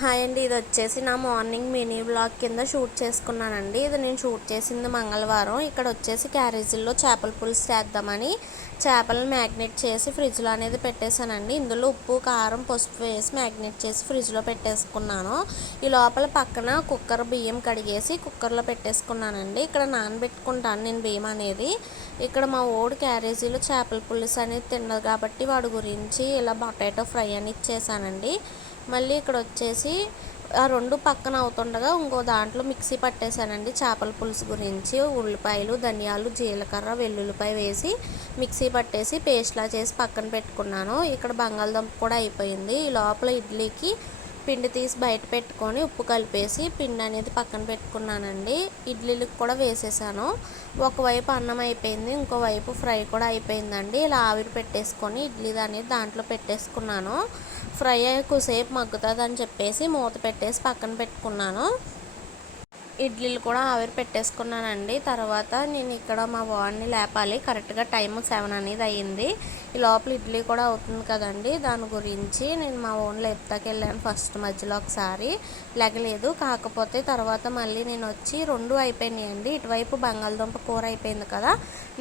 Hi అండి ఇది వచ్చేసి నా మార్నింగ్ మినీ బ్లాగ్ కింద షూట్ చేసుకున్నానండి. ఇది నేను షూట్ చేసింది మంగళవారం. ఇక్కడ వచ్చేసి క్యారేజీల్లో చేపల పులుసు చేద్దామని చేపలను మ్యాగ్నెట్ చేసి ఫ్రిడ్జ్లో అనేది పెట్టేశానండి. ఇందులో ఉప్పు కారం పసుపు వేసి మ్యాగ్నెట్ చేసి ఫ్రిడ్జ్లో పెట్టేసుకున్నాను. ఈ లోపల పక్కన కుక్కర్ బియ్యం కడిగేసి కుక్కర్లో పెట్టేసుకున్నానండి. ఇక్కడ నానబెట్టుకుంటాను నేను బియ్యం అనేది. ఇక్కడ మా ఓడి క్యారేజీలో చేపల పులుసు అనేది తిన్నది కాబట్టి వాడి గురించి ఇలా పొటాటో ఫ్రై అని ఇచ్చేసానండి మళ్ళీ ఇక్కడ వచ్చేసి ఆ రెండు పక్కన అవుతుండగా ఇంకో దాంట్లో మిక్సీ పట్టేశానండి. చేపల పులుసు గురించి ఉల్లిపాయలు ధనియాలు జీలకర్ర వెల్లుల్లిపాయ వేసి మిక్సీ పట్టేసి పేస్ట్లా చేసి పక్కన పెట్టుకున్నాను. ఇక్కడ బంగాళదుంప కూడా అయిపోయింది. ఈ లోపల ఇడ్లీకి పిండి తీసి బయట పెట్టుకొని ఉప్పు కలిపేసి పిండి అనేది పక్కన పెట్టుకున్నానండి. ఇడ్లీలకు కూడా వేసేసాను. ఒకవైపు అన్నం అయిపోయింది ఇంకోవైపు ఫ్రై కూడా అయిపోయిందండి. ఇలా ఆవిరి పెట్టేసుకొని ఇడ్లీ అనేది దాంట్లో పెట్టేసుకున్నాను. ఫ్రై అయ్యేసేపు మగ్గుతుంది అని చెప్పేసి మూత పెట్టేసి పక్కన పెట్టుకున్నాను. ఇడ్లీలు కూడా ఆవిరి పెట్టేసుకున్నానండి. తర్వాత నేను ఇక్కడ మా వాడిని లేపాలి. కరెక్ట్గా టైం సెవెన్ అనేది అయ్యింది. ఈ లోపల ఇడ్లీ కూడా అవుతుంది కదండి. దాని గురించి నేను మా ఓన్ లేపుతాకి వెళ్ళాను ఫస్ట్ మధ్యలో ఒకసారి. లెగలేదు. కాకపోతే తర్వాత మళ్ళీ నేను వచ్చి రెండు అయిపోయినాయండి. ఇటువైపు బంగాళదుంప కూర అయిపోయింది కదా.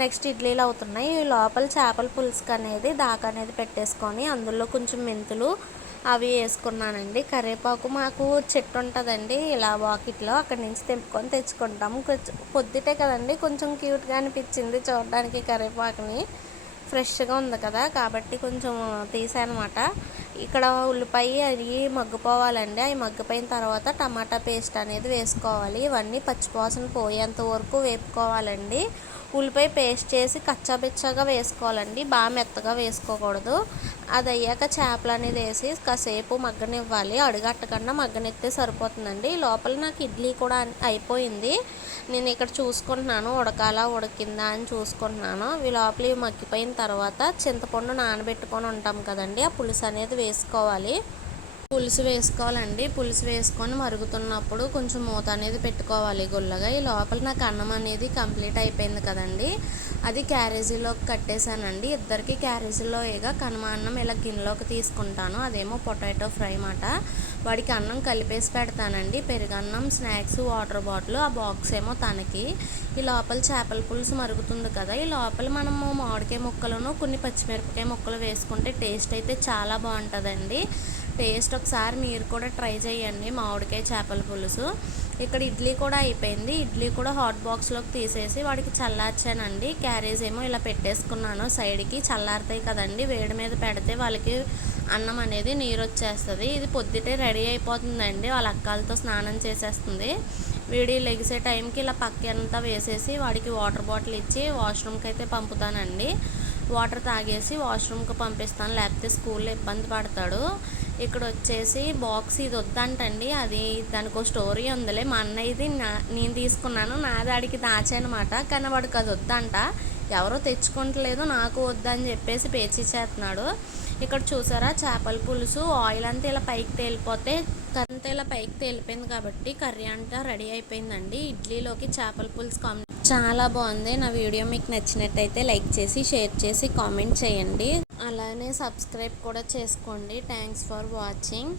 నెక్స్ట్ ఇడ్లీలు అవుతున్నాయి. ఈ లోపల చేపల పులుసుకు అనేది దాకా అనేది పెట్టేసుకొని అందులో కొంచెం మెంతులు అవి వేసుకున్నానండి. కరివేపాకు మాకు చెట్టు ఉంటుందండి. ఇలా వాకిట్లో అక్కడి నుంచి తెంపుకొని తెచ్చుకుంటాము పొద్దుటే కదండి. కొంచెం క్యూట్గా అనిపించింది చూడడానికి కరివేపాకుని. ఫ్రెష్గా ఉంది కదా. కాబట్టి కొంచెం తీసానమాట. ఇక్కడ ఉల్లిపాయ అవి మగ్గిపోవాలండి. అవి మగ్గిపోయిన తర్వాత టమాటా పేస్ట్ అనేది వేసుకోవాలి. ఇవన్నీ పచ్చిపోసన పోయేంత వరకు వేపుకోవాలండి. ఉల్లిపాయ పేస్ట్ చేసి కచ్చాబిచ్చాగా వేసుకోవాలండి. బాగా మెత్తగా వేసుకోకూడదు. అది అయ్యాక చేపలు అనేది వేసి కాసేపు మగ్గనివ్వాలి. అడుగట్టకుండా మగ్గనెత్తే సరిపోతుందండి. లోపల నాకు ఇడ్లీ కూడా అయిపోయింది. నేను ఇక్కడ చూసుకుంటున్నాను. ఉడకాలా ఉడికిందా అని చూసుకుంటున్నాను. ఈ లోపల మగ్గిపోయిన తర్వాత చింతపండు నానబెట్టుకొని ఉంటాం కదండి. ఆ పులుసు అనేది వేసుకోవాలి. పులుసు వేసుకోవాలండి. పులుసు వేసుకొని మరుగుతున్నప్పుడు కొంచెం మూత అనేది పెట్టుకోవాలి గుల్లగా. ఈ లోపల నాకు అన్నం అనేది కంప్లీట్ అయిపోయింది కదండి. అది క్యారేజీలోకి కట్టేశానండి. ఇద్దరికి క్యారేజీలో ఇక కనుమ అన్నం ఇలా గిన్నెలోకి తీసుకుంటాను. అదేమో పొటాటో ఫ్రై మాట. వాడికి అన్నం కలిపేసి పెడతానండి. పెరుగన్నం స్నాక్స్ వాటర్ బాటిల్ ఆ బాక్స్ ఏమో తనకి. ఈ లోపల చేపల పులుసు మరుగుతుంది కదా. ఈ లోపల మనము మామిడికాయ ముక్కలను కొన్ని పచ్చిమిరపకాయ ముక్కలు వేసుకుంటే టేస్ట్ అయితే చాలా బాగుంటుందండి. టేస్ట్ ఒకసారి మీరు కూడా ట్రై చేయండి మామిడికాయ చేపల పులుసు. ఇక్కడ ఇడ్లీ కూడా అయిపోయింది. ఇడ్లీ కూడా హాట్ బాక్స్లోకి తీసేసి వాడికి చల్లార్చానండి. క్యారేజ్ ఏమో ఇలా పెట్టేసుకున్నాను. సైడ్కి చల్లారుతాయి కదండి. వేడి మీద పెడితే వాళ్ళకి అన్నం అనేది నీరు వచ్చేస్తుంది. ఇది పొద్దుటే రెడీ అయిపోతుందండి. వాళ్ళ అక్కలతో స్నానం చేసేస్తుంది. వీడి లెగిసే టైంకి ఇలా పక్కంతా వేసేసి వాడికి వాటర్ బాటిల్ ఇచ్చి వాష్రూమ్కి అయితే పంపుతానండి. వాటర్ తాగేసి వాష్రూమ్కి పంపిస్తాను. లేకపోతే స్కూల్లో ఇబ్బంది పడతాడు. ఇక్కడ వచ్చేసి బాక్స్ ఇది వద్దంటండి అది దానికి ఒక స్టోరీ ఉందిలే. మా అన్నయ్యది నా నేను తీసుకున్నాను. నా దాడికి దాచానమాట కానీ వాడికి అది వద్దంట ఎవరో తెచ్చుకుంటలేదు. నాకు వద్దని చెప్పేసి పేచిచ్చేస్తున్నాడు ఇక్కడ చూసారా? చేపల పులుసు ఆయిల్ అంతా ఇలా పైకి తేలిపోతే అంతా ఇలా పైకి తేలిపోయింది కాబట్టి కర్రీ అంతా రెడీ అయిపోయిందండి. ఇడ్లీలోకి చేపల పులుసు కాంబినేషన్. చాలా బాగుంది. నా వీడియో మీకు నచ్చినట్టయితే లైక్ చేసి షేర్ చేసి కామెంట్ చేయండి. అలానే సబ్స్క్రైబ్ కూడా చేసుకోండి. Thanks for watching